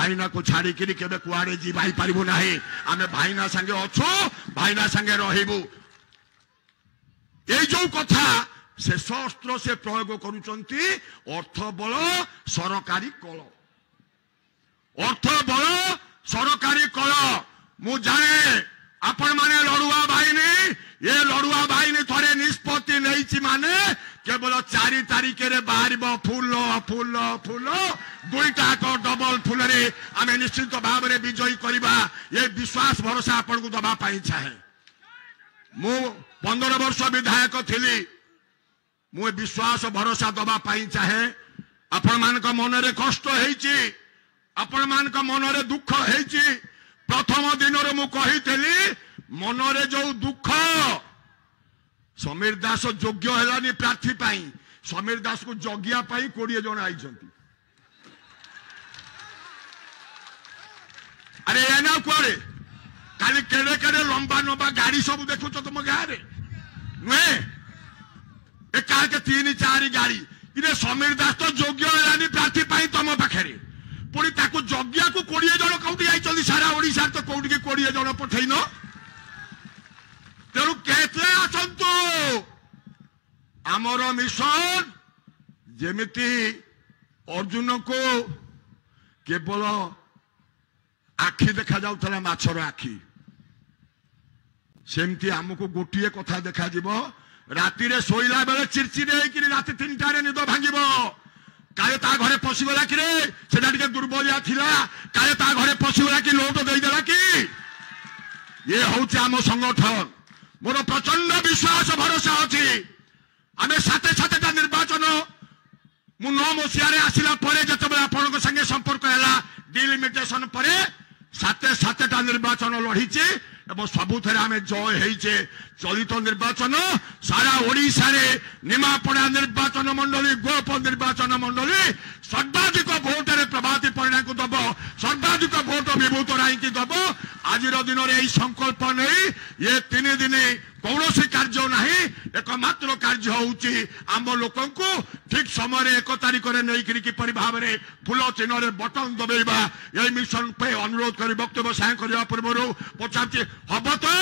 भाईना को छाड़ी केबे कुआड़े जी भाई पारिबु नाही आमे भाईना संगे अछु भाईना संगे रहिबु ए जो कथा से शस्त्र से प्रयोग करूचंती अर्थ बल सरकारी कल अर्थ बल सरकारी कल मु जाए आपण माने लड़ुआ बाहिनी ये लड़ुआ बाहिनी थोड़े निष्पत्ति नहीं माने केवल 4 तारिख रे बाहर फूल फूल फूल दुईटा डबल फूल रे आमे निश्चित भाव में विजयी करवा ये विश्वास भरोसा आपण को दबा पाई चाहे मु 15 वर्ष विधायक थिली मु विश्वास भरोसा दबा पाई चाहे आपण मान को मन रे कष्ट हेची आपण मान को मन रे दुख हेची प्रथम दिन मु कही मन रे जो दुख समीर दास योग्य है प्रार्थी पाई समीर दास को जगिया 20 जन आई अरे एना कुआरे खाली केड़े केड़े लंबा लंबा गाड़ी सब देखु तुम गाँव में नुहे एक 3-4 गाड़ी इने समीर दास तो योग्य है प्रार्थी पाई तुम पाखे पुणी ताकू जगिया को 20 जन कौटी आई सारा ओडिशा तो कौटी 20 जन पठेन तेणु केते आसंतु आमर मिशन जेमिति अर्जुन को केवल आखि देखा जाउथला माछर आखि सेमती आमको गोटे कथा देखा जीवो राति रे सोइला बेले चिरचिरे होइकि राति 3टा रे निद भांगिबो काले ता घरे पशिगला कि रे सेटा टिके दुर्बलिया थिला काले ता घरे पशिगला कि लोट देई देला कि ये होउची आम संगठन मोर प्रचंड विश्वास भरोसा अछि आमे साथे साथेटा निर्वाचन मु 9 मसिया रे आसिला परे जतबे आपन को संगे संपर्क हैला डिलिमिटेशन परे साथे साथेटा निर्वाचन लढीचे एवं सबुथरे आमे जय हेइचे चलित निर्वाचन सारा ओडिशा रे निमापड़ा निर्वाचन मंडली गोप निर्वाचन मंडली सर्वाधिक भोट रे प्रभाती परिणा को दब सर्वाधिक भोट विभूत राय की दब आज दिन रे संकल्प नहीं ये 3 दिन कौन कार्य नहीं एकमात्र कार्य होउची आम लोकन को ठीक समय 1 तारिख रे नहीं किपरि भाव रे फूल चिन्ह रे बटन दबेबा ये मिशन पे अनुरोध करी वक्तव्य साय करबा पूर्व पचाची हब तो